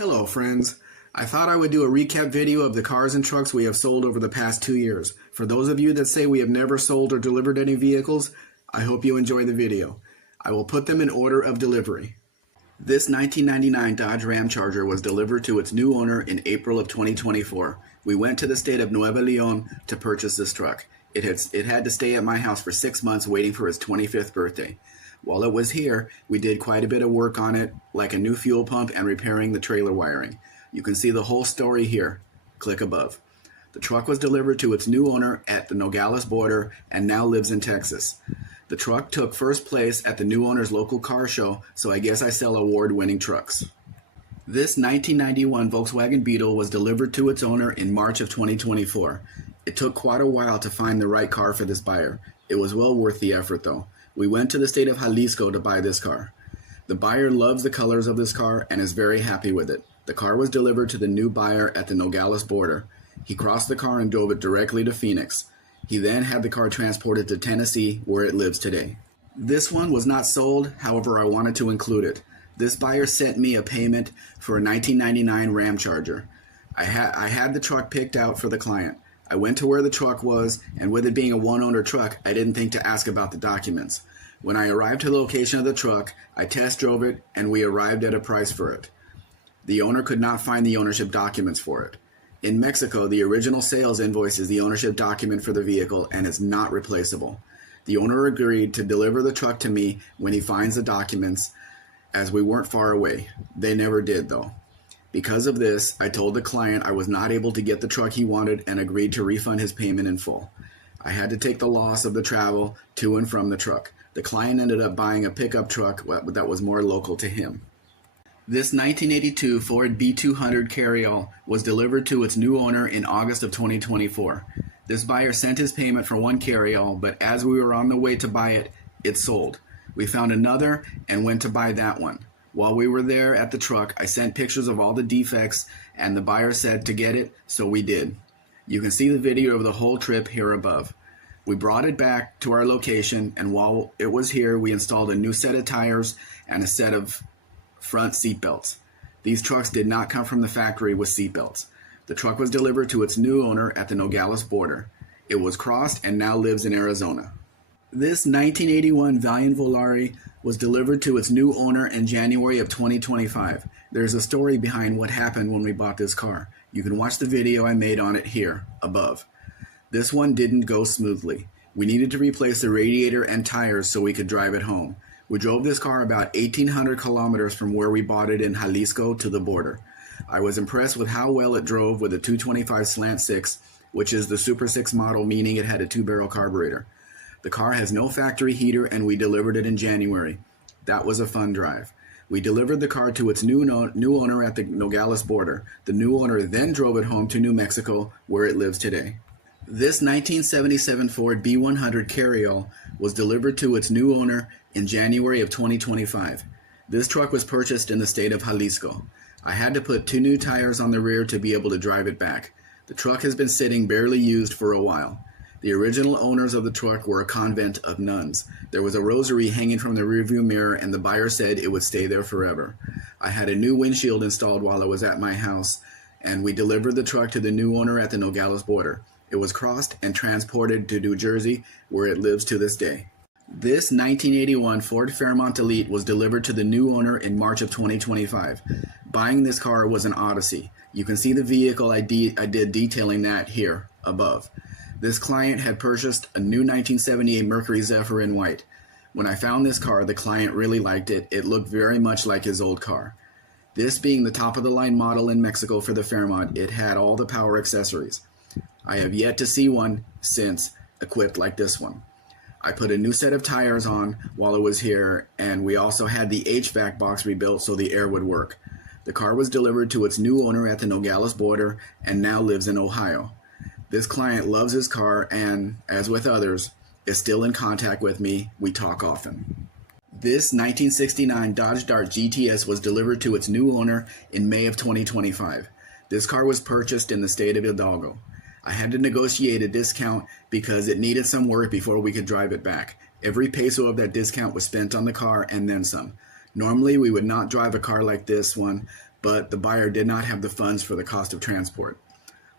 Hello friends, I thought I would do a recap video of the cars and trucks we have sold over the past 2 years. For those of you that say we have never sold or delivered any vehicles, I hope you enjoy the video. I will put them in order of delivery. This 1999 Dodge Ramcharger was delivered to its new owner in April of 2024. We went to the state of Nuevo León to purchase this truck. It had to stay at my house for 6 months waiting for its 25th birthday. While it was here, we did quite a bit of work on it, like a new fuel pump and repairing the trailer wiring. You can see the whole story here. Click above. The truck was delivered to its new owner at the Nogales border and now lives in Texas. The truck took first place at the new owner's local car show, so I guess I sell award-winning trucks. This 1991 Volkswagen Beetle was delivered to its owner in March of 2024. It took quite a while to find the right car for this buyer. It was well worth the effort though. We went to the state of Jalisco to buy this car. The buyer loves the colors of this car and is very happy with it. The car was delivered to the new buyer at the Nogales border. He crossed the car and drove it directly to Phoenix. He then had the car transported to Tennessee, where it lives today. This one was not sold, however I wanted to include it. This buyer sent me a payment for a 1999 Ramcharger. I had the truck picked out for the client. I went to where the truck was, and with it being a one-owner truck, I didn't think to ask about the documents. When I arrived to the location of the truck, I test drove it, and we arrived at a price for it. The owner could not find the ownership documents for it. In Mexico, the original sales invoice is the ownership document for the vehicle and is not replaceable. The owner agreed to deliver the truck to me when he finds the documents, as we weren't far away. They never did, though. Because of this, I told the client I was not able to get the truck he wanted and agreed to refund his payment in full. I had to take the loss of the travel to and from the truck. The client ended up buying a pickup truck that was more local to him. This 1982 Ford B200 Carryall was delivered to its new owner in August of 2024. This buyer sent his payment for one Carryall, but as we were on the way to buy it, it sold. We found another and went to buy that one. While we were there at the truck, I sent pictures of all the defects and the buyer said to get it, so we did. You can see the video of the whole trip here above. We brought it back to our location, and while it was here, we installed a new set of tires and a set of front seat belts. These trucks did not come from the factory with seat belts. The truck was delivered to its new owner at the Nogales border. It was crossed and now lives in Arizona. This 1981 Valiant Volare was delivered to its new owner in January of 2025. There's a story behind what happened when we bought this car. You can watch the video I made on it here, above. This one didn't go smoothly. We needed to replace the radiator and tires so we could drive it home. We drove this car about 1,800 kilometers from where we bought it in Jalisco to the border. I was impressed with how well it drove with a 225 slant 6, which is the Super 6 model, meaning it had a 2-barrel carburetor. The car has no factory heater and we delivered it in January. That was a fun drive. We delivered the car to its new owner at the Nogales border. The new owner then drove it home to New Mexico, where it lives today. This 1977 Ford B100 Carryall was delivered to its new owner in January of 2025. This truck was purchased in the state of Jalisco. I had to put 2 new tires on the rear to be able to drive it back. The truck has been sitting barely used for a while. The original owners of the truck were a convent of nuns. There was a rosary hanging from the rearview mirror and the buyer said it would stay there forever. I had a new windshield installed while I was at my house and we delivered the truck to the new owner at the Nogales border. It was crossed and transported to New Jersey, where it lives to this day. This 1981 Ford Fairmont Elite was delivered to the new owner in March of 2025. Buying this car was an odyssey. You can see the vehicle I did detailing that here above. This client had purchased a new 1978 Mercury Zephyr in white. When I found this car, the client really liked it. It looked very much like his old car. This being the top-of-the-line model in Mexico for the Fairmont, it had all the power accessories. I have yet to see one since equipped like this one. I put a new set of tires on while it was here, and we also had the HVAC box rebuilt so the air would work. The car was delivered to its new owner at the Nogales border and now lives in Ohio. This client loves his car and, as with others, is still in contact with me. We talk often. This 1969 Dodge Dart GTS was delivered to its new owner in May of 2025. This car was purchased in the state of Hidalgo. I had to negotiate a discount because it needed some work before we could drive it back. Every peso of that discount was spent on the car and then some. Normally we would not drive a car like this one, but the buyer did not have the funds for the cost of transport.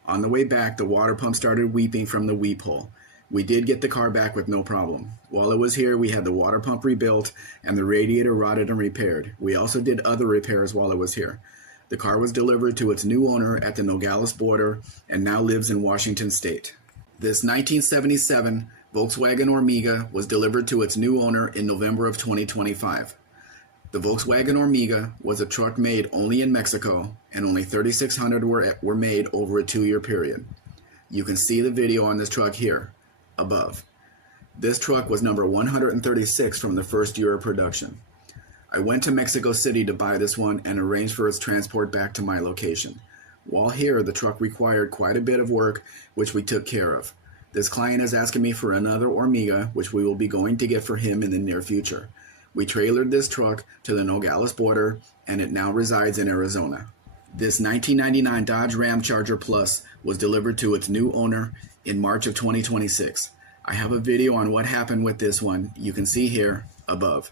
On the way back, the water pump started weeping from the weep hole. We did get the car back with no problem. While it was here, we had the water pump rebuilt and the radiator rotted and repaired. We also did other repairs while it was here. The car was delivered to its new owner at the Nogales border and now lives in Washington State. This 1977 Volkswagen Hormiga was delivered to its new owner in November of 2025. The Volkswagen Hormiga was a truck made only in Mexico, and only 3,600 were made over a 2-year period. You can see the video on this truck here, above. This truck was number 136 from the first year of production. I went to Mexico City to buy this one and arranged for its transport back to my location. While here, the truck required quite a bit of work, which we took care of. This client is asking me for another Hormiga, which we will be going to get for him in the near future. We trailered this truck to the Nogales border, and it now resides in Arizona. This 1999 Dodge Ramcharger Plus was delivered to its new owner in March of 2026. I have a video on what happened with this one. You can see here, above.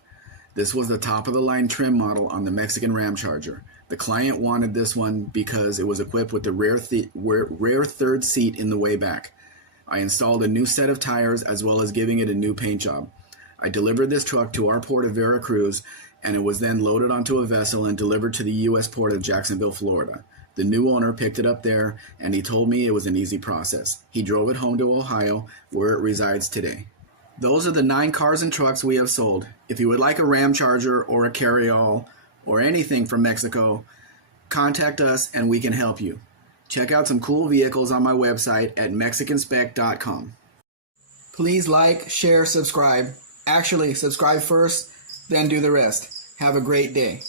This was the top-of-the-line trim model on the Mexican Ramcharger. The client wanted this one because it was equipped with the rare third seat in the way back. I installed a new set of tires as well as giving it a new paint job. I delivered this truck to our port of Veracruz, and it was then loaded onto a vessel and delivered to the U.S. port of Jacksonville, Florida. The new owner picked it up there, and he told me it was an easy process. He drove it home to Ohio, where it resides today. Those are the 9 cars and trucks we have sold. If you would like a Ramcharger or a Carryall or anything from Mexico, contact us and we can help you. Check out some cool vehicles on my website at mexicanspec.com. Please like, share, subscribe. Actually, subscribe first, then do the rest. Have a great day.